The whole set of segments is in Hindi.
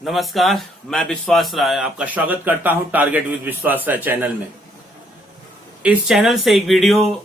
नमस्कार, मैं विश्वास राय आपका स्वागत करता हूं टारगेट विद विश्वास राय चैनल में। इस चैनल से एक वीडियो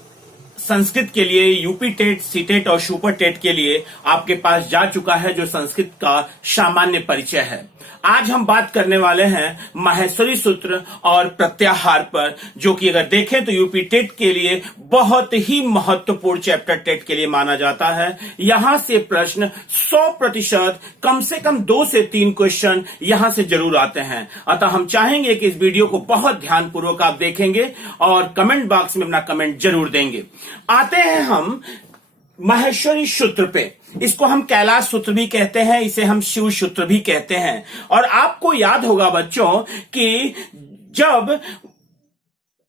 संस्कृत के लिए यूपी टेट, सीटेट और सुपर टेट के लिए आपके पास जा चुका है, जो संस्कृत का सामान्य परिचय है। आज हम बात करने वाले हैं माहेश्वरी सूत्र और प्रत्याहार पर, जो कि अगर देखें तो यूपी टेट के लिए बहुत ही महत्वपूर्ण चैप्टर टेट के लिए माना जाता है। यहां से प्रश्न 100% कम से कम 2 से 3 क्वेश्चन यहां से जरूर आते हैं। अतः हम चाहेंगे कि इस वीडियो को बहुत ध्यानपूर्वक आप देखेंगे और कमेंट बॉक्स में अपना कमेंट जरूर देंगे। आते हैं हम माहेश्वरी सूत्र पे। इसको हम कैलाश सूत्र भी कहते हैं, इसे हम शिव सूत्र भी कहते हैं। और आपको याद होगा बच्चों कि जब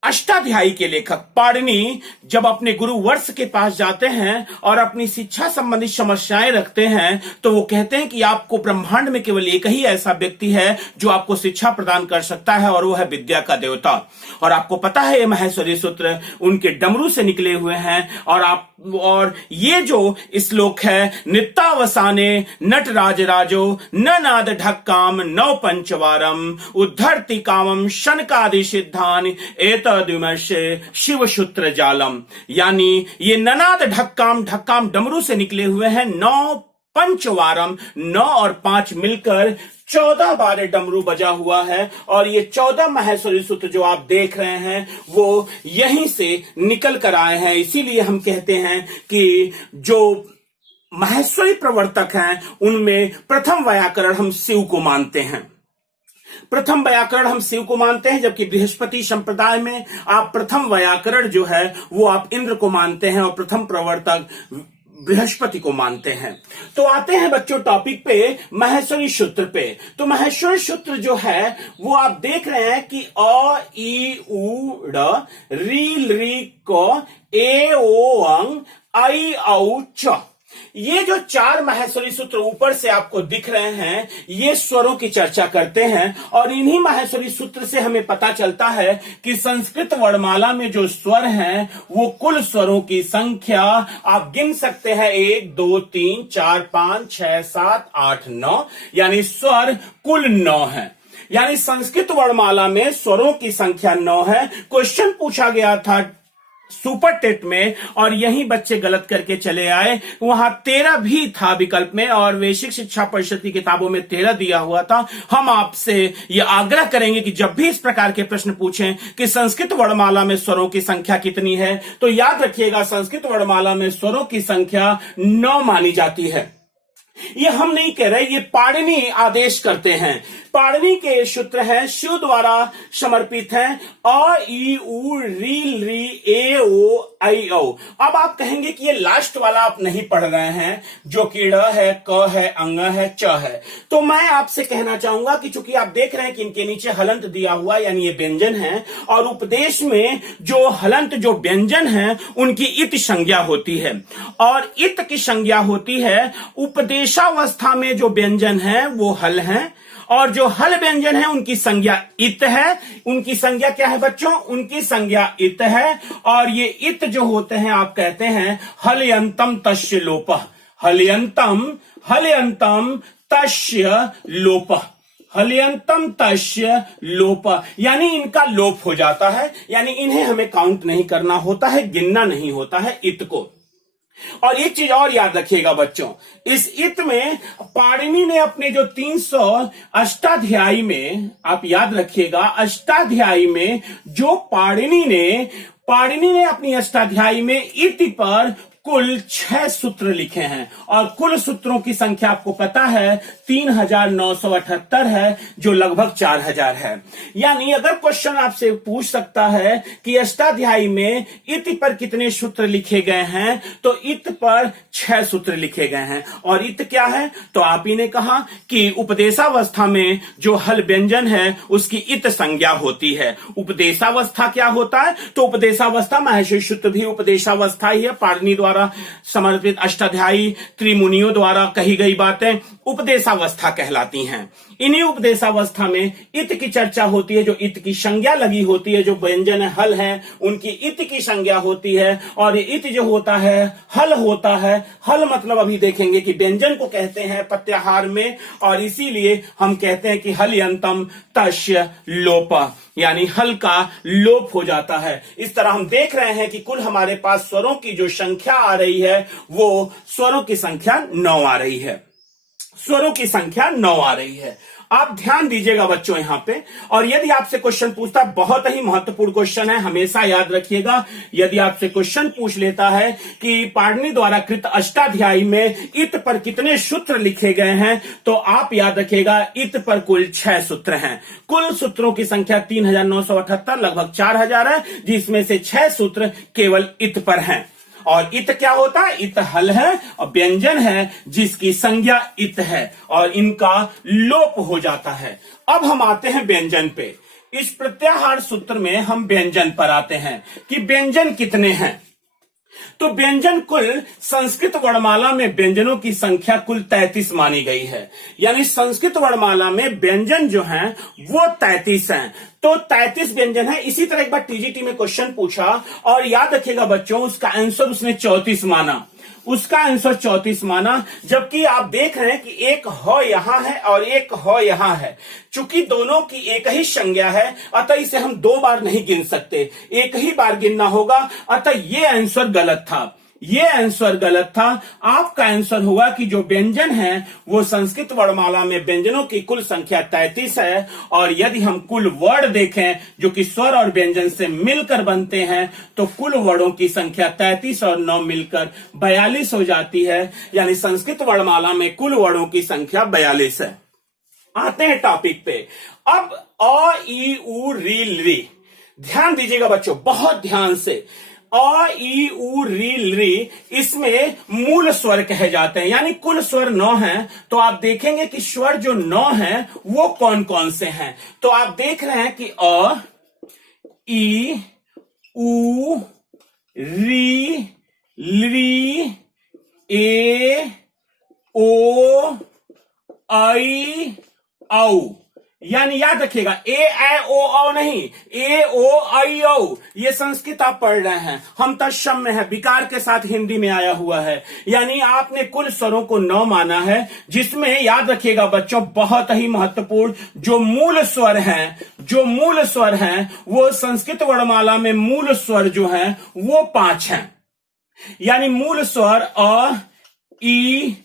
अष्टाध्यायी के लेखक पाणिनि जब अपने गुरु वर्ष के पास जाते हैं और अपनी शिक्षा संबंधी समस्याएं रखते हैं, तो वो कहते हैं कि आपको ब्रह्मांड में केवल एक ही ऐसा व्यक्ति है जो आपको शिक्षा प्रदान कर सकता है, और वो है विद्या का देवता। और आपको पता है ये माहेश्वरी सूत्र उनके डमरू से निकले हुए हैं। और ये जो श्लोक है, नित्यावसाने नटराज राजो न नाद ढक्काम नौ पंचवारम उद्धरति कामम शनकादि सिद्धान एत विमर्शे शिव सूत्र जालम। यानी ये ननाद ढक्काम डमरू से निकले हुए हैं। 9 पंचवारम, 9 और 5 मिलकर 14 बार डमरू बजा हुआ है। और ये 14 माहेश्वरी सूत्र जो आप देख रहे हैं वो यहीं से निकल कर आए हैं। इसीलिए हम कहते हैं कि जो माहेश्वरी प्रवर्तक हैं उनमें प्रथम व्याकरण हम शिव को मानते हैं। प्रथम व्याकरण हम शिव को मानते हैं, जबकि बृहस्पति संप्रदाय में आप प्रथम व्याकरण जो है वो आप इंद्र को मानते हैं और प्रथम प्रवर्तक बृहस्पति को मानते हैं। तो आते हैं बच्चों टॉपिक पे, माहेश्वरी सूत्र पे। तो माहेश्वरी सूत्र जो है वो आप देख रहे हैं कि अ ई उ ड़ री री क ए ओ अंग आई औ च, ये जो 4 माहेश्वरी सूत्र ऊपर से आपको दिख रहे हैं, ये स्वरों की चर्चा करते हैं। और इन्हीं माहेश्वरी सूत्र से हमें पता चलता है कि संस्कृत वर्णमाला में जो स्वर हैं वो कुल स्वरों की संख्या आप गिन सकते हैं 1 2 3 4 5 6 7 8 9, यानी स्वर कुल 9 है। यानी संस्कृत वर्णमाला में स्वरों की संख्या 9 है। क्वेश्चन पूछा गया था सुपर टेट में और यही बच्चे गलत करके चले आए। वहां 13 भी था विकल्प में, और वैश्विक शिक्षा परिषद की किताबों में 13 दिया हुआ था। हम आपसे यह आग्रह करेंगे कि जब भी इस प्रकार के प्रश्न पूछें कि संस्कृत वर्णमाला में स्वरों की संख्या कितनी है, तो याद रखिएगा संस्कृत वर्णमाला में स्वरों की संख्या 9 मानी जाती है। ये हम नहीं कह रहे, ये पाणिनि आदेश करते हैं। पाणिनि के सूत्र हैं, शिव द्वारा समर्पित हैं, अ ई उ री री ए ओ आई औ। अब आप कहेंगे कि ये लास्ट वाला आप नहीं पढ़ रहे हैं, जो कि ड़ है, क है, अंग है, च है। तो मैं आपसे कहना चाहूंगा कि चूंकि आप देख रहे हैं कि इनके नीचे हलंत दिया हुआ, यानी ये व्यंजन है, और उपदेश में जो हलंत जो व्यंजन है उनकी इत संज्ञा होती है, और इत की संज्ञा होती है। उपदेशावस्था में जो व्यंजन है वो हल है, और जो हल व्यंजन है उनकी संज्ञा इत है। उनकी संज्ञा क्या है बच्चों? उनकी संज्ञा इत है। और ये इत जो होते हैं आप कहते हैं हलयंतम तस्य लोपः, हलयंतम तस्य लोपः, हलयंतम तस्य लोप, यानी इनका लोप हो जाता है। यानी इन्हें हमें काउंट नहीं करना होता है, गिनना नहीं होता है इत को। और एक चीज और याद रखिएगा बच्चों, इस इत में पाणिनि ने अपने जो 300 अष्टाध्यायी में, आप याद रखिएगा अष्टाध्यायी में जो पाणिनि ने अपनी अष्टाध्यायी में इति पर कुल 6 सूत्र लिखे हैं, और कुल सूत्रों की संख्या आपको पता है 3978 है, जो लगभग 4000 है। यानी अगर क्वेश्चन आपसे पूछ सकता है कि अष्टाध्यायी में इति पर कितने सूत्र लिखे गए हैं, तो इत पर 6 सूत्र लिखे गए हैं। और इत क्या है? तो आप ही ने कहा कि उपदेशावस्था में जो हल व्यंजन है उसकी इत संज्ञा होती है। उपदेशावस्था क्या होता है? तो उपदेशावस्था, महर्षि सूत्र भी उपदेशावस्था ही है। पाणिनि द्वारा समर्पित अष्टाध्यायी त्रिमुनियों द्वारा कही गई बातें उपदेशावस्था कहलाती हैं। इन्हीं उपदेशावस्था में इत की चर्चा होती है, जो इत की संज्ञा लगी होती है, जो व्यंजन हल है उनकी इत की संज्ञा होती है। और इत जो होता है हल होता है। हल मतलब अभी देखेंगे कि व्यंजन को कहते हैं प्रत्याहार में, और इसीलिए हम कहते हैं कि हल यंतम तस्य लोप, यानी हल का लोप हो जाता है। इस तरह हम देख रहे हैं कि कुल हमारे पास स्वरों की जो संख्या आ रही है वो स्वरों की संख्या 9 आ रही है। स्वरों की संख्या 9 आ रही है। आप ध्यान दीजिएगा बच्चों यहां पे। और यदि आपसे क्वेश्चन पूछता है, बहुत ही महत्वपूर्ण क्वेश्चन है, हमेशा याद रखिएगा, यदि आपसे क्वेश्चन पूछ लेता है कि पाणिनि द्वारा कृत अष्टाध्यायी में इत पर कितने सूत्र लिखे गए हैं, तो आप याद रखिएगा इत पर कुल 6 सूत्र हैं। कुल सूत्रों की संख्या 3978, लगभग 4000 है, जिसमें से 6 सूत्र केवल इत पर हैं। और इत क्या होता है? इत हल है और व्यंजन है जिसकी संज्ञा इत है, और इनका लोप हो जाता है। अब हम आते हैं व्यंजन पे। इस प्रत्याहार सूत्र में हम व्यंजन पर आते हैं कि व्यंजन कितने हैं। तो व्यंजन कुल संस्कृत वर्णमाला में व्यंजनों की संख्या कुल 33 मानी गई है। यानी संस्कृत वर्णमाला में व्यंजन जो हैं वो 33 हैं। तो 33 व्यंजन है। इसी तरह एक बार टीजीटी में क्वेश्चन पूछा और याद रखिएगा बच्चों, उसका आंसर उसने 34 माना। उसका आंसर 34 माना, जबकि आप देख रहे हैं कि एक ह यहां है और एक ह यहां है। चूंकि दोनों की एक ही संज्ञा है, अतः इसे हम 2 बार नहीं गिन सकते, एक ही बार गिनना होगा। अतः ये आंसर गलत था, ये आंसर गलत था। आपका आंसर होगा कि जो व्यंजन है वो संस्कृत वर्णमाला में व्यंजनों की कुल संख्या 33 है। और यदि हम कुल वर्ण देखें जो कि स्वर और व्यंजन से मिलकर बनते हैं, तो कुल वर्णों की संख्या 33 और 9 मिलकर 42 हो जाती है। यानी संस्कृत वर्णमाला में कुल वर्णों की संख्या 42 है। आते हैं टॉपिक पे। अब अ, ई, उ, री, ली, ध्यान दीजिएगा बच्चों, बहुत ध्यान से। अ, ई, उ, री, ली, इसमें मूल स्वर कहे जाते हैं। यानी कुल स्वर 9 हैं। तो आप देखेंगे कि स्वर जो 9 हैं वो कौन कौन से हैं। तो आप देख रहे हैं कि अ, ई, उ, री, ली, ए, ओ, आई, औ। यानी याद रखिएगा, ए, ऐ, ओ, औ नहीं, ए, ओ, आई, औ। ये संस्कृत आप पढ़ रहे हैं, हम तत्सम में है, विकार के साथ हिंदी में आया हुआ है। यानी आपने कुल स्वरों को 9 माना है, जिसमें याद रखिएगा बच्चों, बहुत ही महत्वपूर्ण, जो मूल स्वर हैं, जो मूल स्वर हैं वो संस्कृत वर्णमाला में मूल स्वर जो हैं वो 5 हैं। यानी मूल स्वर अ, ई,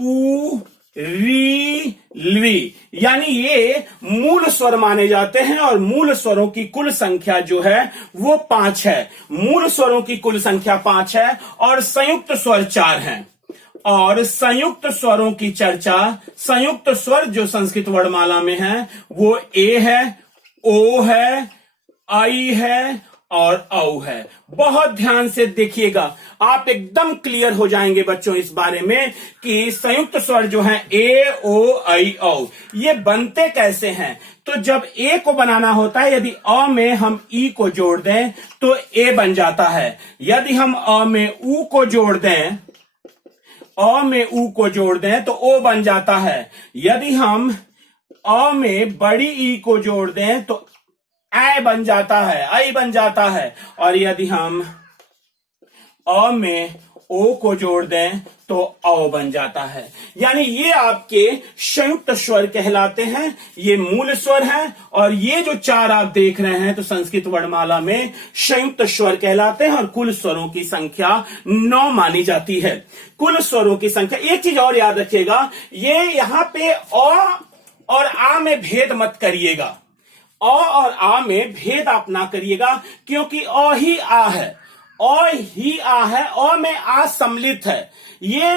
उ, री, ली, यानी ये मूल स्वर माने जाते हैं। और मूल स्वरों की कुल संख्या जो है वो 5 है। मूल स्वरों की कुल संख्या 5 है और संयुक्त स्वर 4 हैं। और संयुक्त स्वरों की चर्चा, संयुक्त स्वर जो संस्कृत वर्णमाला में है वो ए है, ओ है, आई है और औ है। बहुत ध्यान से देखिएगा, आप एकदम क्लियर हो जाएंगे बच्चों इस बारे में कि संयुक्त स्वर जो हैं ए, ओ, आई, औ, ये बनते कैसे हैं। तो जब ए को बनाना होता है, यदि अ में हम ई को जोड़ दें तो ए बन जाता है। यदि हम अ में उ को जोड़ दें, अ में उ को जोड़ दें तो ओ बन जाता है। यदि हम अ में बड़ी ई को जोड़ दें तो ऐ बन जाता है, आई बन जाता है। और यदि हम अ में ओ को जोड़ दें तो औ बन जाता है। यानी ये आपके संयुक्त स्वर कहलाते हैं, ये मूल स्वर हैं। और ये जो 4 आप देख रहे हैं तो संस्कृत वर्णमाला में संयुक्त स्वर कहलाते हैं और कुल स्वरों की संख्या 9 मानी जाती है। कुल स्वरों की संख्या, एक चीज और याद रखिएगा, ये यहां पे अ और आ में भेद मत करिएगा। अ और आ में भेद आप ना करिएगा, क्योंकि अ ही आ है, अ ही आ है। अ में आ सम्मिलित है, ये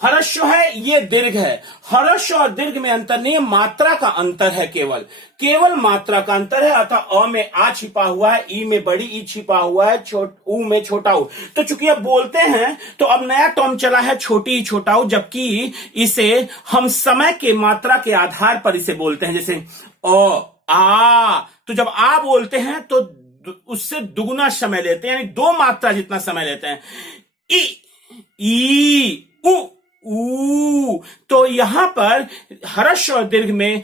हर्ष है, ये दीर्घ है। हर्ष और दीर्घ में अंतर नहीं है, मात्रा का अंतर है, केवल मात्रा का अंतर है। अतः अ में आ छिपा हुआ है, ई में बड़ी ई छिपा हुआ है, उ में छोटा उ। तो चूंकि अब बोलते हैं तो अब नया टर्म चला है छोटी ई छोटा उ, जबकि इसे हम समय के मात्रा के आधार पर इसे बोलते हैं। जैसे अ, आ, तो जब आ बोलते हैं तो उससे दुगुना समय लेते हैं, यानी 2 मात्रा जितना समय लेते हैं। ई उ ऊ, तो यहां पर ह्रस्व और दीर्घ में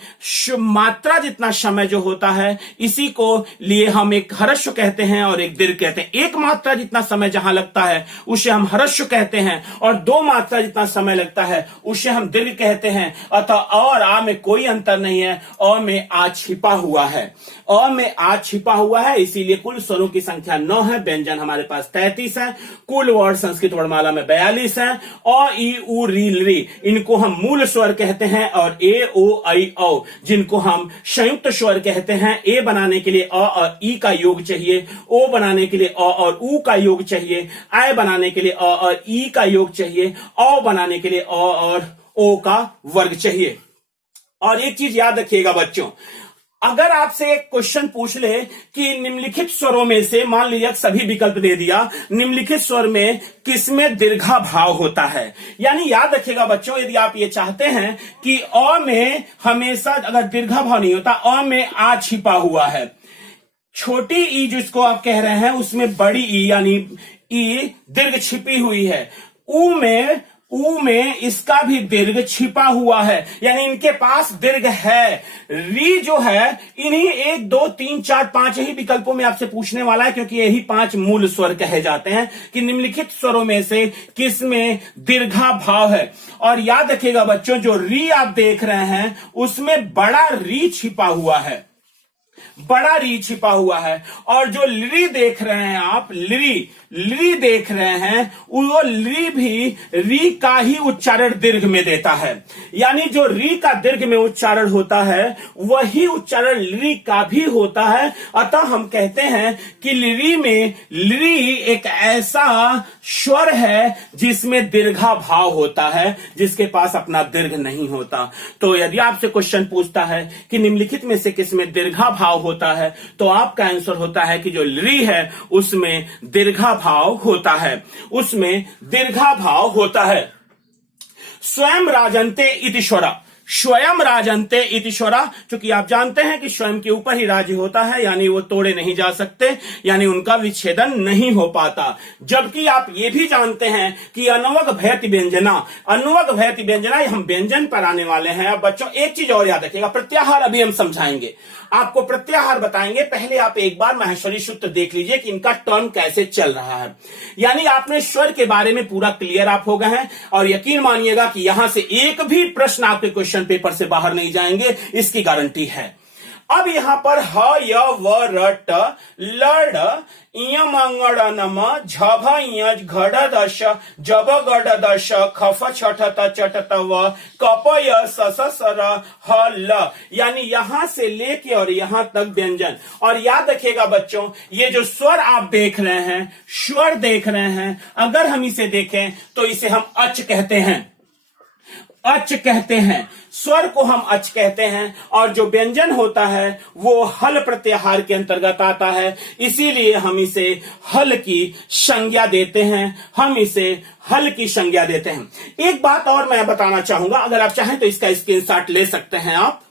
मात्रा जितना समय जो होता है, इसी को लिए हम एक ह्रस्व कहते हैं और एक दीर्घ कहते हैं। 1 मात्रा जितना समय जहां लगता है उसे हम ह्रस्व कहते हैं, और 2 मात्रा जितना समय लगता है उसे हम दीर्घ कहते हैं। अतः और आ में कोई अंतर नहीं है, अ में आ छिपा हुआ है, अ में आ छिपा हुआ है। इसीलिए कुल स्वरों की संख्या 9 है, व्यंजन हमारे पास 33 है, कुल वर्ण संस्कृत वर्णमाला में 42 है। अ ई उ री ली, इनको हम मूल स्वर कहते हैं, और ए ओ आई औ जिनको हम संयुक्त स्वर कहते हैं। ए बनाने के लिए अ और ई का योग चाहिए, ओ बनाने के लिए अ और उ का योग चाहिए, आय बनाने के लिए अ और ई का योग चाहिए, औ बनाने के लिए अ और ओ का वर्ग चाहिए। और एक चीज याद रखिएगा बच्चों, अगर आपसे एक क्वेश्चन पूछ ले कि निम्नलिखित स्वरों में से, मान लीजिए सभी विकल्प दे दिया, निम्नलिखित स्वर में किसमें दीर्घाभाव होता है, यानी याद रखिएगा बच्चों, यदि आप ये चाहते हैं कि अ में हमेशा अगर दीर्घाभाव नहीं होता, अ में आ छिपा हुआ है, छोटी ई जिसको आप कह रहे हैं उसमें बड़ी ई यानी ई दीर्घ छिपी हुई है, ऊ में इसका भी दीर्घ छिपा हुआ है, यानी इनके पास दीर्घ है। री जो है इन्हीं 1 2 3 4 5 ही विकल्पों में आपसे पूछने वाला है, क्योंकि यही 5 मूल स्वर कहे जाते हैं कि निम्नलिखित स्वरों में से किसमें दीर्घाभाव है। और याद रखिएगा बच्चों, जो री आप देख रहे हैं उसमें बड़ा री छिपा हुआ है, बड़ा री छिपा हुआ है। और जो ली देख रहे हैं आप, ली देख रहे हैं, वो ली भी री का ही उच्चारण दीर्घ में देता है, यानी जो री का दीर्घ में उच्चारण होता है वही उच्चारण ली का भी होता है। अतः हम कहते हैं कि ली में ली एक ऐसा स्वर है जिसमें दीर्घाभाव होता है, जिसके पास अपना दीर्घ नहीं होता। तो यदि आपसे क्वेश्चन पूछता है कि निम्नलिखित में से किसमें दीर्घाभाव होता है, तो आपका आंसर होता है कि जो ली है उसमें दीर्घाभाव होता है, उसमें दीर्घाभाव होता है। स्वयं राजन्ते इति स्वरा, स्वयं राजन्ते इति स्वरा, क्योंकि आप जानते हैं कि स्वयं के ऊपर ही राज्य होता है, यानी वो तोड़े नहीं जा सकते, यानी उनका विच्छेदन नहीं हो पाता। जबकि आप ये भी जानते हैं कि अन्वग भयति व्यंजना, अन्वग भयति व्यंजना, हम व्यंजन पर आने वाले हैं। अब बच्चों एक चीज और याद रखिएगा, प्रत्याहार अभी हम समझाएंगे, आपको प्रत्याहार बताएंगे। पहले आप एक बार माहेश्वरी सूत्र देख लीजिए कि इनका टर्म कैसे चल रहा है, यानी आपने स्वर के बारे में पूरा क्लियर आप हो गए हैं। और यकीन मानिएगा कि यहां से एक भी प्रश्न आपके क्वेश्चन पेपर से बाहर नहीं जाएंगे, इसकी गारंटी है। अब यहां पर ह य व र ट लड़ इय मंगड़ नम झभ इय घड़ दश जब गढ़ दश खफ छठ त चट तव कप य सस सर ह ल, यानी यहां से लेके और यहां तक व्यंजन। और याद रखिएगा बच्चों, ये जो स्वर आप देख रहे हैं, स्वर देख रहे हैं, अगर हम इसे देखें तो इसे हम अच कहते हैं, अच कहते हैं, स्वर को हम अच कहते हैं। और जो व्यंजन होता है वो हल प्रत्याहार के अंतर्गत आता है, इसीलिए हम इसे हल की संज्ञा देते हैं, हम इसे हल की संज्ञा देते हैं। एक बात और मैं बताना चाहूंगा, अगर आप चाहें तो इसका स्क्रीनशॉट ले सकते हैं, आप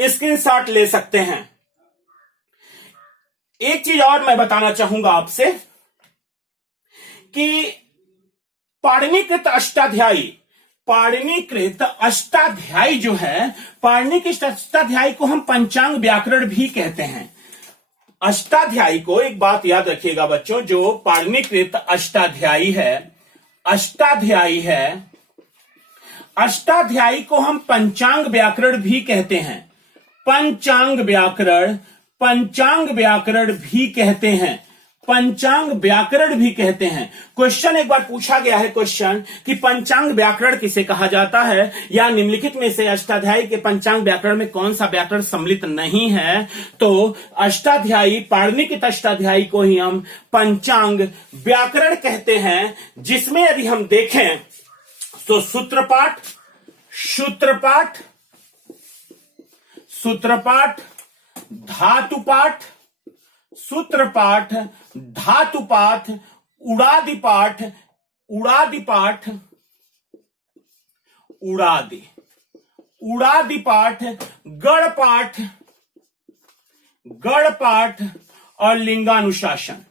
स्क्रीनशॉट ले सकते हैं। एक चीज और मैं बताना चाहूंगा आपसे कि पाणिनिकृत अष्टाध्यायी, पाणिनिकृत अष्टाध्यायी जो है, पाणिनिकृत अष्टाध्यायी को हम पंचांग व्याकरण भी कहते हैं। अष्टाध्यायी को, एक बात याद रखिएगा बच्चों, जो पाणिनिकृत अष्टाध्यायी है, अष्टाध्यायी है, अष्टाध्यायी को हम पंचांग व्याकरण भी कहते हैं, पंचांग व्याकरण, पंचांग व्याकरण भी कहते हैं, पंचांग व्याकरण भी कहते हैं। क्वेश्चन एक बार पूछा गया है क्वेश्चन कि पंचांग व्याकरण किसे कहा जाता है, या निम्नलिखित में से अष्टाध्यायी के पंचांग व्याकरण में कौन सा व्याकरण सम्मिलित नहीं है, तो अष्टाध्यायी, पाणिनिकृत अष्टाध्यायी को ही हम पंचांग व्याकरण कहते हैं, जिसमें यदि हम देखें तो सूत्रपाठ, सूत्रपाठ, सूत्रपाठ, धातुपाठ, सूत्रपाठ, धातुपाठ, उड़ादिपाठ, उड़ादिपाठ, उड़ादि, उड़ादिपाठ, गणपाठ, गणपाठ और लिंगानुशासन।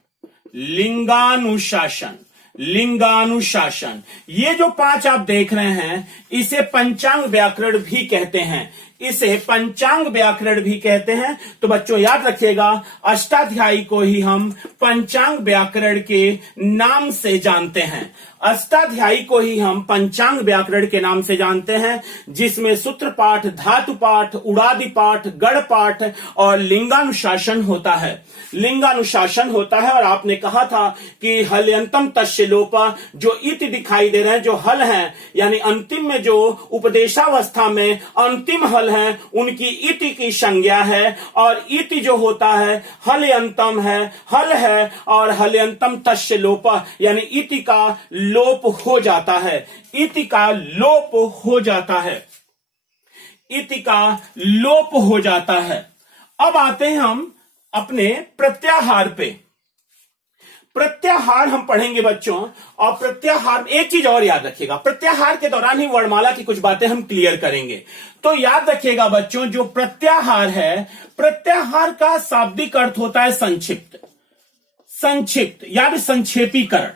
लिंगानुशासन, लिंगानुशासन, ये जो 5 आप देख रहे हैं इसे पंचांग व्याकरण भी कहते हैं, इसे पंचांग व्याकरण भी कहते हैं। तो बच्चों याद रखिएगा, अष्टाध्यायी को ही हम पंचांग व्याकरण के नाम से जानते हैं। अष्टाध्यायी को ही हम पंचांग व्याकरण के नाम से जानते हैं, जिसमें सूत्र पाठ, धातु पाठ, उड़ादि पाठ, गढ़ पाठ और लिंगानुशासन होता है। लिंगानुशासन होता है। और आपने कहा था कि हल्यंतम तस्य लोपा, जो इति दिखाई दे रहे हैं, जो हल हैं यानी अंतिम में जो उपदेशावस्था में अंतिम हल हैं, उनकी इति की संज्ञा है। और इति जो होता है हल्यंतम है, हल है, और हल्यंतम तस्य लोपा यानी इति का लोप हो जाता है। इति का लोप हो जाता है। इति का लोप हो जाता है। अब आते हैं हम अपने प्रत्याहार पे। प्रत्याहार हम पढ़ेंगे बच्चों। और प्रत्याहार, एक चीज और याद रखिएगा, प्रत्याहार के दौरान ही वर्णमाला की कुछ बातें हम क्लियर करेंगे। तो याद रखिएगा बच्चों, जो प्रत्याहार है, प्रत्याहार का शाब्दिक अर्थ होता है संक्षिप्त। संक्षिप्त यानी संक्षेपीकरण,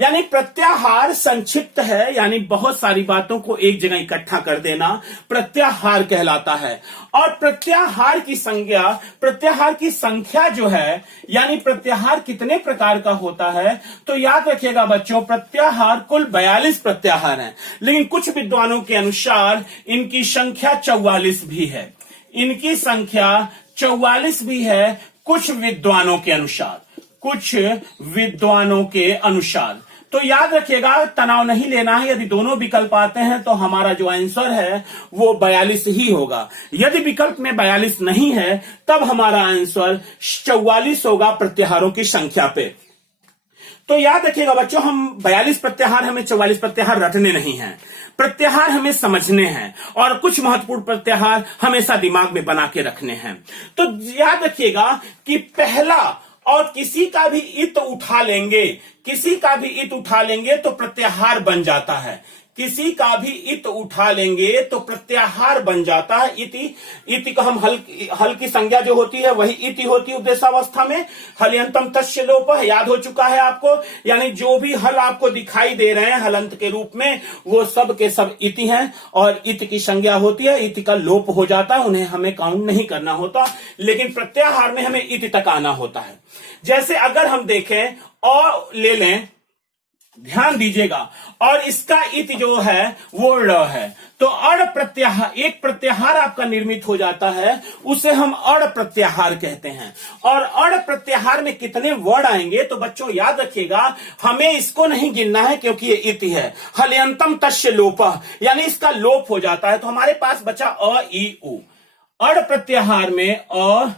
यानी प्रत्याहार संक्षिप्त है, यानी बहुत सारी बातों को एक जगह इकट्ठा कर देना प्रत्याहार कहलाता है। और प्रत्याहार की संज्ञा, प्रत्याहार की संख्या जो है, यानी प्रत्याहार कितने प्रकार का होता है, तो याद रखिएगा बच्चों, प्रत्याहार कुल 42 प्रत्याहार हैं, लेकिन कुछ विद्वानों के अनुसार इनकी संख्या 44 भी है। इनकी संख्या 44 भी है कुछ विद्वानों के अनुसार, कुछ विद्वानों के अनुसार। तो याद रखिएगा, तनाव नहीं लेना है। यदि दोनों विकल्प आते हैं तो हमारा जो आंसर है वो 42 ही होगा। यदि विकल्प में 42 नहीं है तब हमारा आंसर 44 होगा प्रत्याहारों की संख्या पे। तो याद रखिएगा बच्चों, हम 42 प्रत्याहार, हमें 44 प्रत्याहार रटने नहीं हैं। प्रत्याहार हमें समझने हैं और कुछ महत्वपूर्ण प्रत्याहार हमेशा दिमाग में बना के रखने हैं। तो याद रखिएगा कि पहला, और किसी का भी इत उठा लेंगे, किसी का भी इत उठा लेंगे तो प्रत्याहार बन जाता है। किसी का भी इत उठा लेंगे तो प्रत्याहार बन जाता है। इति को हम हल की संज्ञा जो होती है वही इति होती है उपदेशावस्था में। हल्यंतम तस्य लोप याद हो चुका है आपको, यानी जो भी हल आपको दिखाई दे रहे हैं हलंत के रूप में, वो सब के सब इति हैं और इति की संज्ञा होती है। इति का लोप हो जाता है, उन्हें हमें काउंट नहीं करना होता, लेकिन प्रत्याहार में हमें इति तक आना होता है। जैसे अगर हम देखें और ले लें, ध्यान दीजिएगा, और इसका इत जो है वो ड़ है, तो अड़ प्रत्याहार, एक प्रत्याहार आपका निर्मित हो जाता है, उसे हम अड़ प्रत्याहार कहते हैं। और अड़ प्रत्याहार में कितने वर्ड आएंगे, तो बच्चों याद रखिएगा, हमें इसको नहीं गिनना है क्योंकि ये इति है। हल्यंतम तस्य लोपः यानी इसका लोप हो जाता है, तो हमारे पास बचा अ ई उ। अड़ प्रत्याहार में अ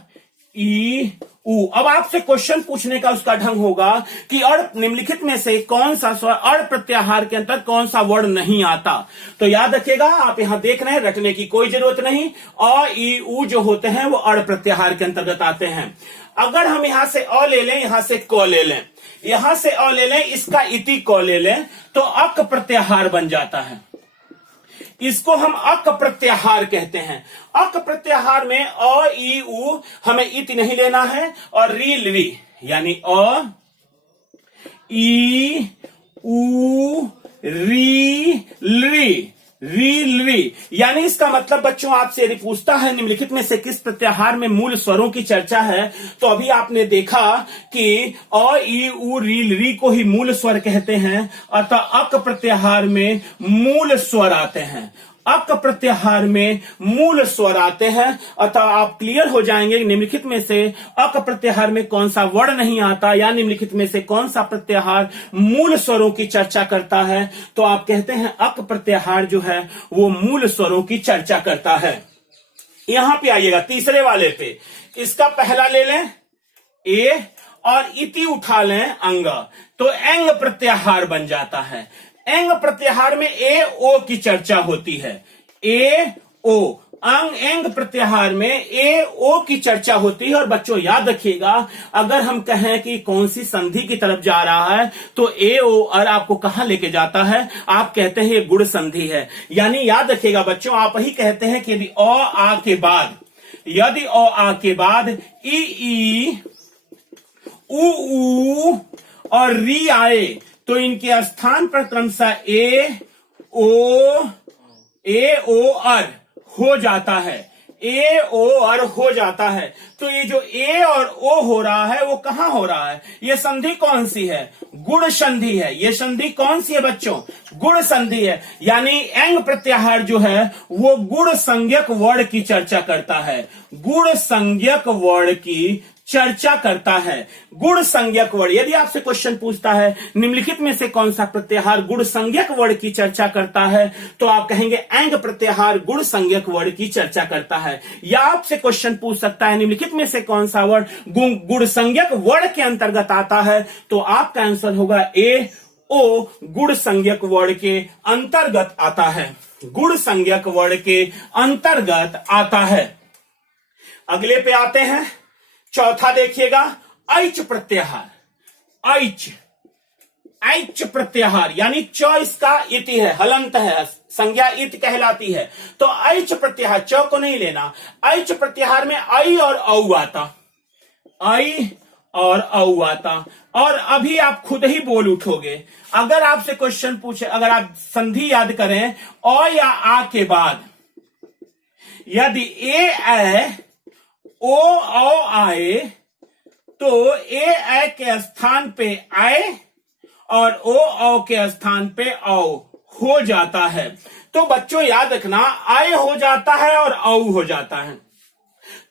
ई उ। अब आपसे क्वेश्चन पूछने का उसका ढंग होगा कि अड़ निम्नलिखित में से कौन सा स्वर, अड़ प्रत्याहार के अंतर्गत कौन सा वर्ड नहीं आता। तो याद रखिएगा, आप यहां देख रहे हैं, रटने की कोई जरूरत नहीं। अ ई उ जो होते हैं वो अड़ प्रत्याहार के अंतर्गत आते हैं। अगर हम यहां से अ ले लें, यहां से क ले लें, यहां से अ ले लें, इसका इति क ले लें, तो अक प्रत्याहार बन जाता है। इसको हम अक प्रत्याहार कहते हैं। अक प्रत्याहार में अ ई उ हमें इति नहीं लेना है, और री लवी यानी अ ई उ री लवी, रीलवी, यानी इसका मतलब बच्चों आपसे यदि पूछता है निम्नलिखित में से किस प्रत्याहार में मूल स्वरों की चर्चा है, तो अभी आपने देखा कि अ ई उ रील री को ही मूल स्वर कहते हैं, अतः अक प्रत्याहार में मूल स्वर आते हैं। अक प्रत्याहार में मूल स्वर आते हैं, अतः आप क्लियर हो जाएंगे निम्नलिखित में से अक प्रत्याहार में कौन सा वर्ण नहीं आता, या निम्नलिखित में से कौन सा प्रत्याहार मूल स्वरों की चर्चा करता है। तो आप कहते हैं अक प्रत्याहार जो है वो मूल स्वरों की चर्चा करता है। यहां पे आइएगा तीसरे वाले पे, इसका पहला ले लें ए और इति उठा लें अंग, तो एंग प्रत्याहार बन जाता है। एंग प्रत्याहार में ए ओ की चर्चा होती है। ए ओ एंग प्रत्याहार में ए ओ की चर्चा होती है। और बच्चों याद रखिएगा, अगर हम कहें कि कौन सी संधि की तरफ जा रहा है, तो ए ओ और आपको कहां लेके जाता है, आप कहते हैं ये गुण संधि है। यानी याद रखिएगा बच्चों, आप ही कहते हैं कि यदि अ आ के बाद, यदि अ आ के बाद ई ऊ और री आए तो इनके स्थान पर क्रमशः ए ओ अर हो जाता है। ए ओ अर हो जाता है। तो ये जो ए और ओ हो रहा है वो कहां हो रहा है? ये संधि कौन सी है? गुण संधि है। ये संधि कौन सी है बच्चों? गुण संधि है। यानी एंग प्रत्याहार जो है वो गुण संज्ञक वर्ण की चर्चा करता है। गुण संज्ञक वर्ण की चर्चा करता है। गुण संज्ञक वर्ण, यदि आपसे क्वेश्चन पूछता है निम्नलिखित में से कौन सा प्रत्याहार गुण संज्ञक वर्ण की चर्चा करता है, तो आप कहेंगे एंग प्रत्याहार गुण संज्ञक वर्ण की चर्चा करता है। या आपसे क्वेश्चन पूछ सकता है निम्नलिखित में से कौन सा वर्ण गुण संज्ञक वर्ण के अंतर्गत आता है, तो आपका आंसर होगा ए ओ गुण संज्ञक वर्ण के अंतर्गत आता है। गुण संज्ञक वर्ण के अंतर्गत आता है। अगले पे आते हैं। चौथा देखिएगा, ऐच प्रत्याहार। ऐच प्रत्याहार यानी च इसका इति है, हलंत है, संज्ञा इत कहलाती है। तो ऐच प्रत्याहार, च को नहीं लेना। ऐच प्रत्याहार में आई और औ आता, आई और औ आता। और अभी आप खुद ही बोल उठोगे। अगर आपसे क्वेश्चन पूछे, अगर आप संधि याद करें औ या आ के बाद यदि ए ओ औ आए तो ए के स्थान पे आए और ओ औ के स्थान पे औ हो जाता है। तो बच्चों याद रखना, आए हो जाता है और औ हो जाता है।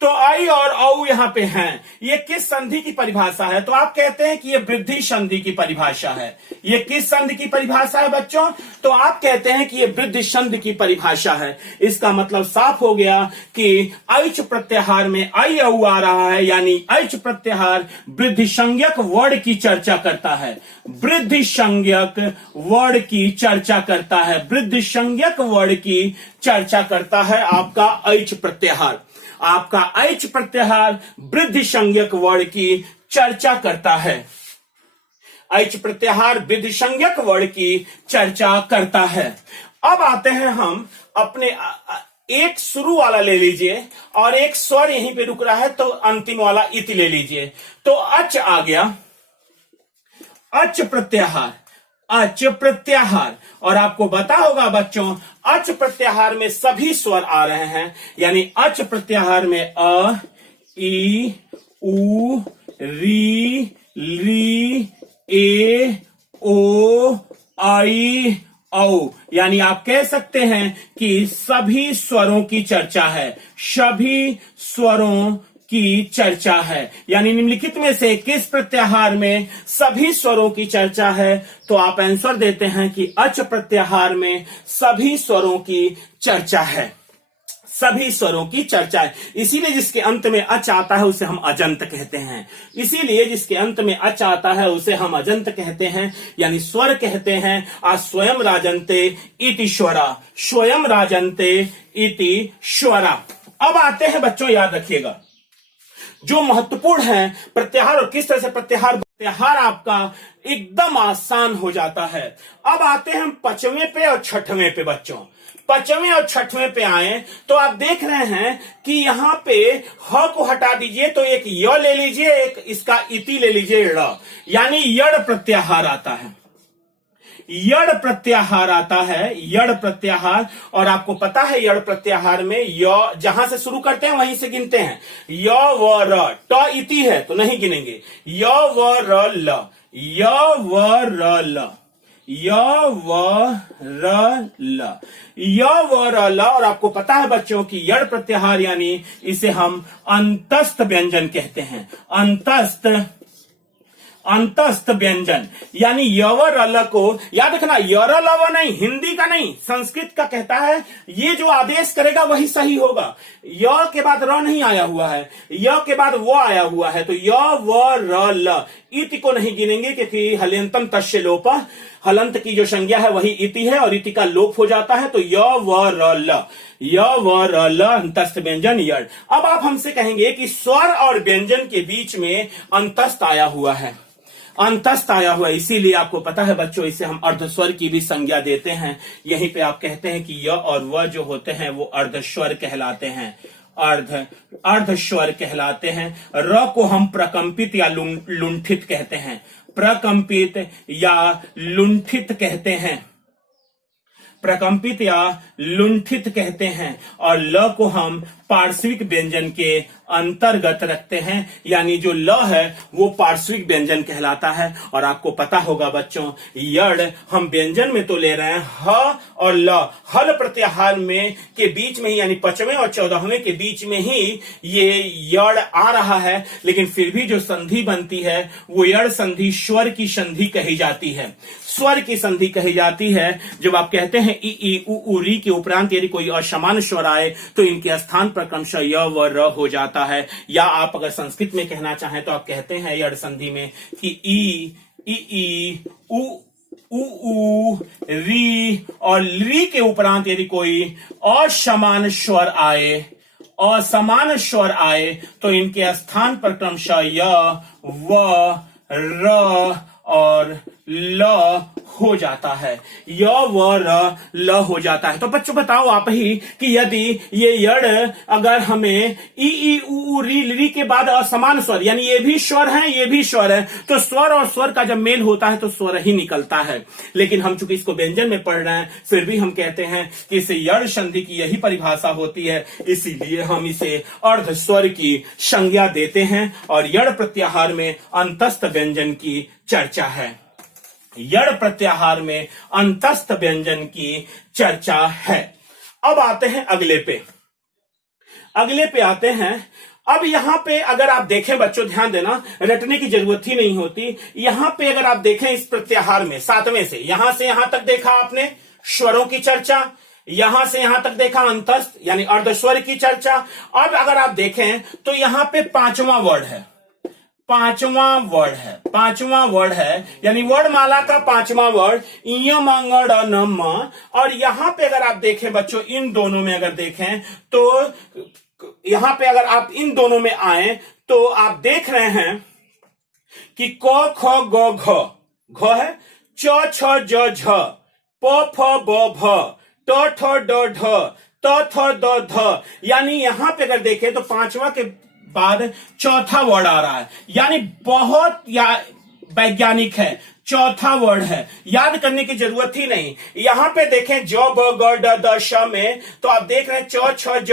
तो आई और औ यहां पे हैं। ये किस संधि की परिभाषा है? तो आप कहते हैं कि ये वृद्धि संधि की परिभाषा है। ये किस संधि की परिभाषा है बच्चों? तो आप कहते हैं कि ये वृद्धि संधि की परिभाषा है। इसका मतलब साफ हो गया कि ऐच प्रत्याहार में आई औ आ रहा है, यानी ऐच प्रत्याहार वृद्धि संज्ञक वर्ण की चर्चा करता है। वृद्धि संज्ञक वर्ण की चर्चा करता है। वृद्धि संज्ञक वर्ण की चर्चा करता है आपका ऐच प्रत्याहार। आपका ऐच प्रत्याहार वृद्धि संज्ञक वर्ण की चर्चा करता है। ऐच प्रत्याहार वृद्धि संज्ञक वर्ण की चर्चा करता है। अब आते हैं हम अपने, एक शुरू वाला ले लीजिए और एक स्वर यहीं पे रुक रहा है, तो अंतिम वाला इति ले लीजिए। तो अच आ गया, अच प्रत्याहार, अच प्रत्याहार। और आपको पता होगा बच्चों, अच प्रत्याहार में सभी स्वर आ रहे हैं। यानी अच प्रत्याहार में अ, ई, उ, री, ली, ए, ओ, आई, औ। यानी आप कह सकते हैं कि सभी स्वरों की चर्चा है। सभी स्वरों की चर्चा है। यानी निम्नलिखित में से किस प्रत्याहार में सभी स्वरों की चर्चा है? तो आप आंसर देते हैं कि अच प्रत्याहार में सभी स्वरों की चर्चा है। सभी स्वरों की चर्चा है। इसीलिए जिसके अंत में अच आता है उसे हम अजंत कहते हैं। इसीलिए जिसके अंत में अच आता है उसे हम अजंत कहते हैं, यानी स्वर कहते हैं। स्वयं राजन्ते इति स्वरा, स्वयं राजन्ते इति स्वरा। अब आते हैं बच्चों, याद रखिएगा जो महत्वपूर्ण है प्रत्याहार और किस तरह से प्रत्याहार आपका एकदम आसान हो जाता है। अब आते हैं हम पांचवें पे और छठवें पे बच्चों। पांचवें और छठवें पे आए तो आप देख रहे हैं कि यहां पे ह को हटा दीजिए तो एक य ले लीजिए, एक इसका इति ले लीजिए ड़, यानी यड़ प्रत्याहार आता है। यड़ प्रत्याहार आता है, यड़ प्रत्याहार। और आपको पता है यड़ प्रत्याहार में य जहां से शुरू करते हैं वहीं से गिनते हैं। य व र, ट इति है तो नहीं गिनेंगे। य व र ल, य व र ल, य व र ल, य व र ल। और आपको पता है बच्चों की यड़ प्रत्याहार यानी इसे हम अंतस्थ व्यंजन कहते हैं। अंतस्थ व्यंजन यानी यवर अल को याद रखना, यर लव नहीं, हिंदी का नहीं, संस्कृत का कहता है ये जो आदेश करेगा वही सही होगा। य के बाद र नहीं आया हुआ है, य के बाद वो आया हुआ है, तो य व र ल। इति को नहीं गिनेंगे क्योंकि हल्यंतम तस्य लोप, हलंत की जो संज्ञा है वही इति है और इति का लोप हो जाता है। तो य व र ल, य व र ल अंतस्थ व्यंजन यड़। अब आप हमसे कहेंगे कि स्वर और व्यंजन के बीच में अंतस्थ आया हुआ है, अंतस्थ आया हुआ है, इसीलिए आपको पता है बच्चों इसे हम अर्धस्वर की भी संज्ञा देते हैं। यहीं पे आप कहते हैं कि य और व जो होते हैं वो अर्धस्वर कहलाते हैं, अर्ध स्वर कहलाते हैं। र को हम प्रकंपित या लुंठित कहते हैं, प्रकंपित या लुंठित कहते हैं, प्रकंपित या लुंठित कहते हैं। और ल को हम पार्श्विक व्यंजन के अंतर्गत रखते हैं, यानी जो ल है वो पार्श्विक व्यंजन कहलाता है। और आपको पता होगा बच्चों, यड़ हम व्यंजन में तो ले रहे हैं ह और ल, हल प्रत्याहार में के बीच में ही, यानी 5वें और 14वें के बीच में ही ये यड़ आ रहा है, लेकिन फिर भी जो संधि बनती है वो यड़ संधि स्वर की संधि कही जाती है, स्वर की संधि कही जाती है। जब आप कहते हैं ई उ री के उपरांत यदि कोई असमान स्वर आए तो इनके स्थान पर क्रमशः य व र हो जाता है। या आप अगर संस्कृत में कहना चाहें तो आप कहते हैं यड़ संधि में कि ई उ री, और री के उपरांत यदि कोई असमान स्वर आए, असमान स्वर आए तो इनके स्थान पर क्रमशः य व र और ल हो जाता है, य व र ल हो जाता है। तो बच्चों बताओ आप ही कि यदि ये यड़ अगर हमें ई उ री के बाद असमान स्वर, यानी ये भी स्वर है ये भी स्वर है, तो स्वर और स्वर का जब मेल होता है तो स्वर ही निकलता है। लेकिन हम चूंकि इसको व्यंजन में पढ़ रहे हैं, फिर भी हम कहते हैं कि इसे यड़ संधि की यही परिभाषा होती है, इसीलिए हम इसे अर्ध स्वर की संज्ञा देते हैं। और यड़ प्रत्याहार में अंतस्थ व्यंजन की चर्चा है, यड़ प्रत्याहार में अंतस्थ व्यंजन की चर्चा है। अब आते हैं अगले पे, अगले पे आते हैं। अब यहां पे अगर आप देखें बच्चों, ध्यान देना, रटने की जरूरत ही नहीं होती। यहां पे अगर आप देखें इस प्रत्याहार में 7वें से यहां तक देखा आपने स्वरों की चर्चा, यहां से यहां तक देखा अंतस्थ यानी अर्धस्वर की चर्चा। अब अगर आप देखें तो यहां पे 5वां वर्ड है, 5वां वर्ड है, यानी वर्णमाला का 5वां वर्ड इयम अंगड़ नम। और यहां पे अगर आप देखें बच्चों, इन दोनों में अगर देखें तो यहां पे अगर आप इन दोनों में आए तो आप देख रहे हैं कि क ख ग घ, घ है, च छ ज झ, प फ ब भ, ट ठ ड ढ, त थ द ध। यानी यहां पे अगर देखें तो 5वां के बाद चौथा वर्ड आ रहा है, यानी बहुत वैज्ञानिक है, चौथा वर्ड है, याद करने की जरूरत ही नहीं। यहां पे देखें ज ब ग ड द श में तो आप देख रहे हैं च छ ज,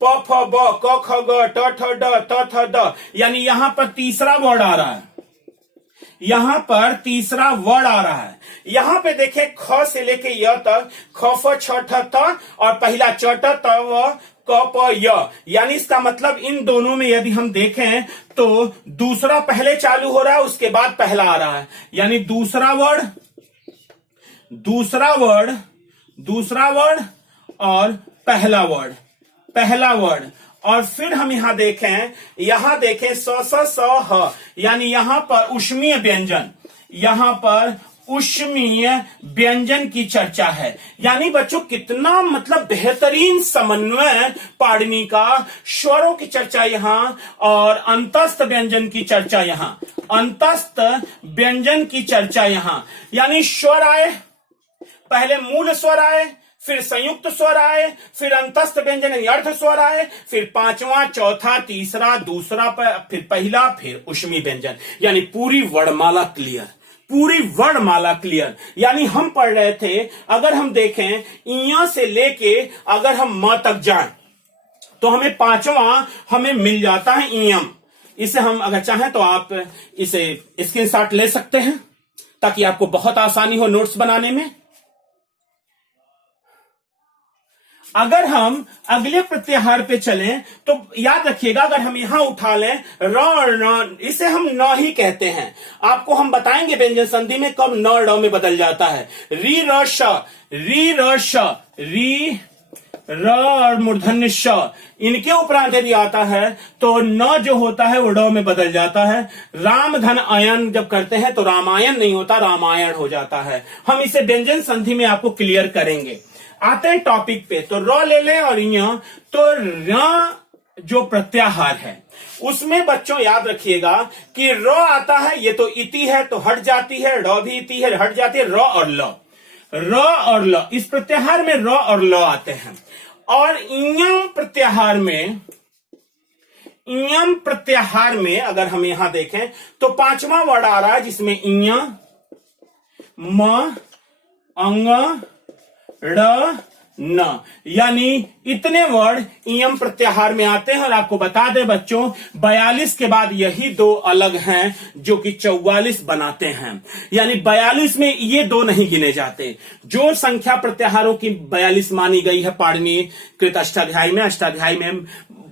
प फ ब, क ख ग, ट ठ ड, त थ द, यानी यहां पर तीसरा वर्ड आ रहा है, यहां पर तीसरा वर्ड आ रहा है। यहां पे देखें ख से लेके य तक, ख फ छ ठ त और पहला च ट त व क प य, यानी इसका मतलब इन दोनों में यदि हम देखें तो दूसरा पहले चालू हो रहा है, उसके बाद पहला आ रहा है, यानी दूसरा वर्ड और पहला वर्ड। और फिर हम यहां देखें स स ह, यानी यहां पर ऊष्मीय व्यंजन, यहां पर ऊष्मीय व्यंजन की चर्चा है। यानी बच्चों कितना मतलब बेहतरीन समन्वय पाणिनि का, स्वरों की चर्चा यहां और अंतस्थ व्यंजन की चर्चा यहां, अंतस्थ व्यंजन की चर्चा यहां। यानी स्वर आए, पहले मूल स्वर आए, फिर संयुक्त स्वर आए, फिर अंतस्थ व्यंजन अर्ध स्वर आए, फिर 5वां, चौथा, तीसरा, दूसरा, फिर पहला, फिर ऊष्मीय व्यंजन, यानी पूरी वर्णमाला क्लियर। यानी हम पढ़ रहे थे, अगर हम देखें इया से लेके अगर हम म तक जाएं तो हमें 5वां हमें मिल जाता है इयम। इसे हम अगर चाहें तो आप इसे स्क्रीनशॉट ले सकते हैं ताकि आपको बहुत आसानी हो नोट्स बनाने में। अगर हम अगले प्रत्याहार पे चलें तो याद रखिएगा, अगर हम यहां उठा लें र और न, इसे हम न ही कहते हैं। आपको हम बताएंगे व्यंजन संधि में कब न ड में बदल जाता है। री र श, री र और मूर्धन्य श, इनके उपरांत यदि आता है तो न जो होता है वो ड में बदल जाता है। राम धन अयन जब करते हैं तो रामायण नहीं होता, रामायण हो जाता है। हम इसे व्यंजन संधि में आपको क्लियर करेंगे। आते हैं टॉपिक पे, तो र ले लें और यहां तो र जो प्रत्याहार है उसमें बच्चों याद रखिएगा कि र आता है, ये तो इति है तो हट जाती है, ड भी इति है हट जाती है, र और ल, इस प्रत्याहार में र और ल आते हैं। और इयम प्रत्याहार में इयम प्रत्याहार में अगर हम यहां देखें तो पांचवा वर्ड आ रहा है जिसमें इय, म, अंग, ड़, न, यानी इतने वर्ड इयम प्रत्याहार में आते हैं। और आपको बता दें बच्चों, 42 के बाद यही दो अलग हैं जो कि 44 बनाते हैं। यानी 42 में ये दो नहीं गिने जाते। जो संख्या प्रत्याहारों की 42 मानी गई है पाणिनि कृत अष्टाध्यायी में, अष्टाध्यायी में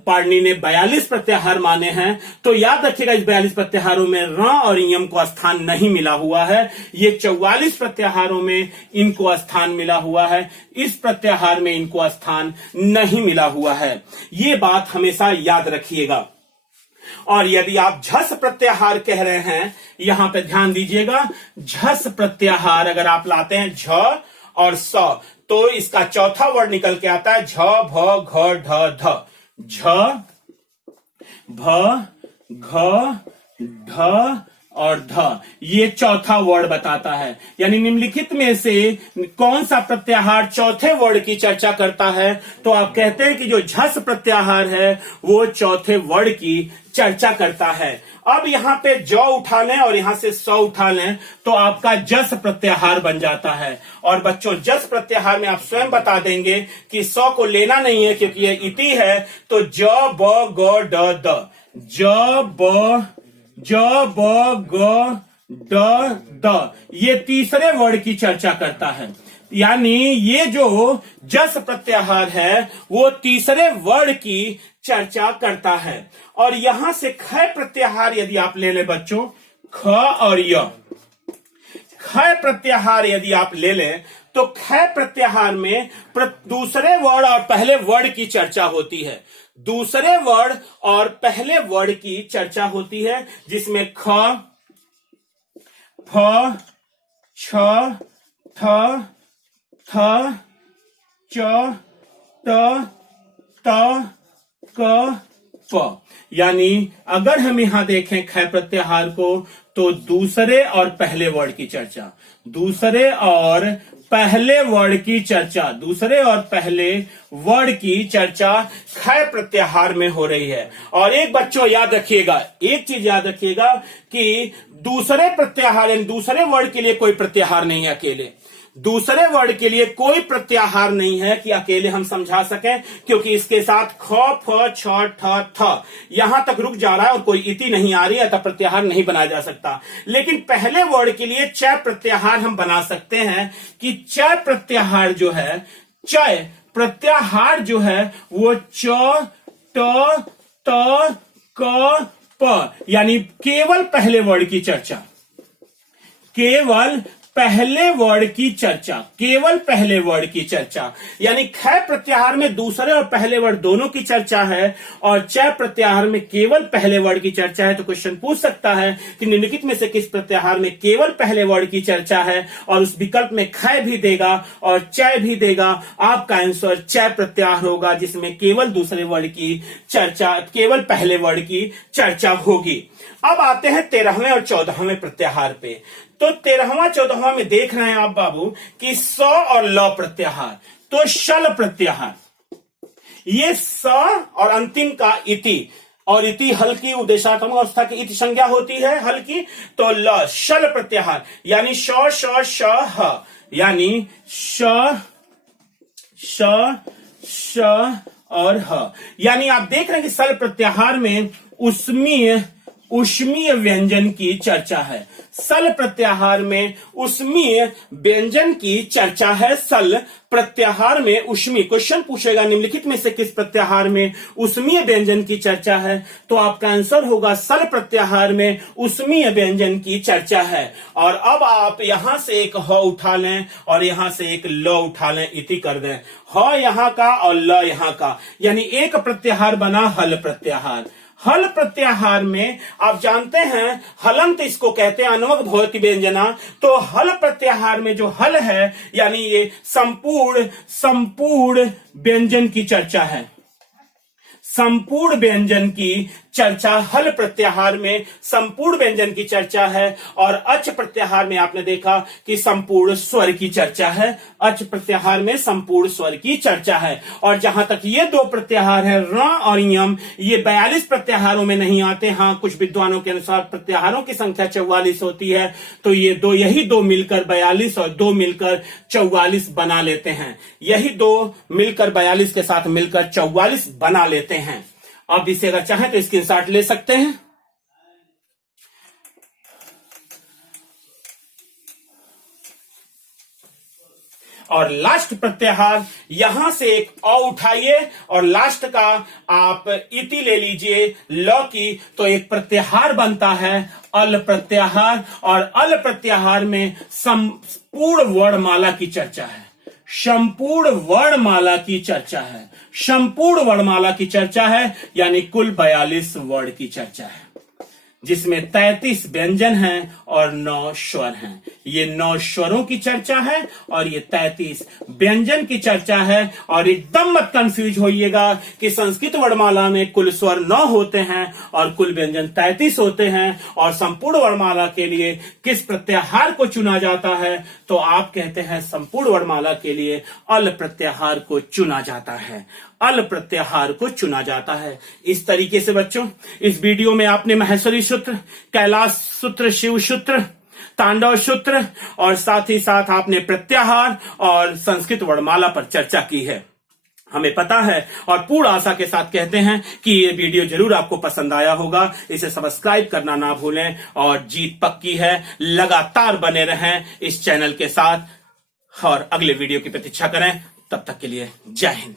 पाणिनि ने 42 प्रत्याहार माने हैं, तो याद रखिएगा इस 42 प्रत्याहारों में र और इयम को स्थान नहीं मिला हुआ है। ये 44 प्रत्याहारों में इनको स्थान मिला हुआ है, इस प्रत्याहार में इनको स्थान नहीं मिला हुआ है। ये बात हमेशा याद रखिएगा। और यदि आप झस प्रत्याहार कह रहे हैं, यहां पे ध्यान दीजिएगा, झस प्रत्याहार अगर आप लाते हैं झ और स, तो इसका चौथा वर्ड निकल के आता है झ, भ, घ, ढ, ध। झ, भ, घ, ढ और ध, ये चौथा वर्ड बताता है। यानी निम्नलिखित में से कौन सा प्रत्याहार चौथे वर्ड की चर्चा करता है, तो आप कहते हैं कि जो झस प्रत्याहार है वो चौथे वर्ड की चर्चा करता है। अब यहां पे ज उठा लें और यहां से स उठा लें तो आपका जस प्रत्याहार बन जाता है। और बच्चों जस प्रत्याहार में आप स्वयं बता देंगे कि स को लेना नहीं है क्योंकि यह इति है, तो ज, ब, ग, ड, द, ज, ब, ग, ड, द, ये तीसरे वर्ड की चर्चा करता है। यानी ये जो जस प्रत्याहार है वो तीसरे वर्ड की चर्चा करता है। और यहां से ख प्रत्याहार यदि आप ले लें बच्चों, ख और य, ख प्रत्याहार यदि आप ले लें तो ख प्रत्याहार में दूसरे वर्ड और पहले वर्ड की चर्चा होती है। दूसरे वर्ड और पहले वर्ड की चर्चा होती है, जिसमें ख, फ, छ, थ, थ, च, त, त, क, प। यानी अगर हम यहां देखें ख प्रत्याहार को तो दूसरे और पहले वर्ड की चर्चा, दूसरे और पहले वर्ड की चर्चा, दूसरे और पहले वर्ड की चर्चा ख प्रत्याहार में हो रही है। और एक बच्चों याद रखिएगा, एक चीज याद रखिएगा कि दूसरे प्रत्याहार यानी दूसरे वर्ड के लिए कोई प्रत्याहार नहीं है अकेले। दूसरे वर्ड के लिए कोई प्रत्याहार नहीं है कि अकेले हम समझा सकें, क्योंकि इसके साथ ख, फ, छ, ठ, थ यहां तक रुक जा रहा है और कोई इति नहीं आ रही है, तब प्रत्याहार नहीं बनाया जा सकता। लेकिन पहले वर्ड के लिए च प्रत्याहार हम बना सकते हैं कि च प्रत्याहार जो है, च प्रत्याहार जो है वो च, ट, त, क, प, यानी केवल पहले वर्ड की चर्चा, केवल पहले वर्ड की चर्चा, केवल पहले वर्ड की चर्चा। यानी ख प्रत्याहार में दूसरे और पहले वर्ड दोनों की चर्चा है और च प्रत्याहार में केवल पहले वर्ड की चर्चा है। तो क्वेश्चन पूछ सकता है कि निम्नलिखित में से किस प्रत्याहार में केवल पहले वर्ड की चर्चा है, और उस विकल्प में ख भी देगा और च भी देगा। आपका आंसर च प्रत्याहार होगा, जिसमें केवल दूसरे वर्ड की चर्चा, केवल पहले वर्ड की चर्चा होगी। अब आते हैं 13वें और 14वें प्रत्याहार पे। तो 13वां 14वां में देख रहे हैं आप बाबू कि स और ल प्रत्याहार, तो शल प्रत्याहार, ये स और अंतिम का इति, और इति हल की उद्देशात्मक अवस्था की इति संज्ञा होती है हल की, तो ल शल प्रत्याहार यानी श, श, श, ह, यानी श, श, श और ह। यानी आप देख रहे हैं कि सल प्रत्याहार में उष्मीय व्यंजन की चर्चा है। सल प्रत्याहार में उष्मीय व्यंजन की चर्चा है। सल प्रत्याहार में उष्मीय, क्वेश्चन पूछेगा निम्नलिखित में से किस प्रत्याहार में उष्मीय व्यंजन की चर्चा है, तो आपका आंसर होगा सल प्रत्याहार में उष्मीय व्यंजन की चर्चा है। और अब आप यहां से एक ह उठा लें और यहां से एक ल उठा लें, इति कर दें, ह यहां का और ल यहां का, यानी एक प्रत्याहार बना हल प्रत्याहार। हल प्रत्याहार में आप जानते हैं हलंत इसको कहते हैं, अनवक भवति व्यंजना। तो हल प्रत्याहार में जो हल है यानी ये संपूर्ण व्यंजन की चर्चा है। संपूर्ण व्यंजन की चर्चा, हल प्रत्याहार में संपूर्ण व्यंजन की चर्चा है, और अच प्रत्याहार में आपने देखा कि संपूर्ण स्वर की चर्चा है। अच प्रत्याहार में संपूर्ण स्वर की चर्चा है। और जहां तक ये दो प्रत्याहार है र और यम, ये 42 प्रत्याहारों में नहीं आते। हाँ, कुछ विद्वानों के अनुसार प्रत्याहारों की संख्या 44 होती है, तो यही दो मिलकर 42 और दो मिलकर 44 बना लेते हैं। यही दो मिलकर 42 के साथ मिलकर 44 बना लेते हैं। अब इसे अगर चाहें तो स्क्रीनशॉट ले सकते हैं। और लास्ट प्रत्याहार, यहां से एक अ उठाइए और लास्ट का आप इति ले लीजिए ल की, तो एक प्रत्याहार बनता है अल प्रत्याहार। और अल प्रत्याहार में संपूर्ण वर्णमाला की चर्चा है। संपूर्ण वर्णमाला की चर्चा है। संपूर्ण वर्णमाला की चर्चा है, यानी कुल 42 वर्ण की चर्चा है, जिसमें 33 व्यंजन हैं और 9 स्वर हैं। ये 9 स्वरों की चर्चा है और ये 33 व्यंजन की चर्चा है। और एकदम मत कंफ्यूज होइएगा कि संस्कृत वर्णमाला में कुल स्वर 9 होते हैं और कुल व्यंजन 33 होते हैं। और संपूर्ण वर्णमाला के लिए किस प्रत्याहार को चुना जाता है, तो आप कहते हैं संपूर्ण वर्णमाला के लिए अल प्रत्याहार को चुना जाता है। अल प्रत्याहार को चुना जाता है। इस तरीके से बच्चों, इस वीडियो में आपने महेश्वरी सूत्र, कैलाश सूत्र, शिव सूत्र, तांडव सूत्र और साथ ही साथ आपने प्रत्याहार और संस्कृत वर्णमाला पर चर्चा की है। हमें पता है और पूर्ण आशा के साथ कहते हैं कि ये वीडियो जरूर आपको पसंद आया होगा। इसे सब्सक्राइब करना ना भूलें और जीत पक्की है। लगातार बने रहें इस चैनल के साथ और अगले वीडियो की प्रतीक्षा करें। तब तक के लिए जय हिंद।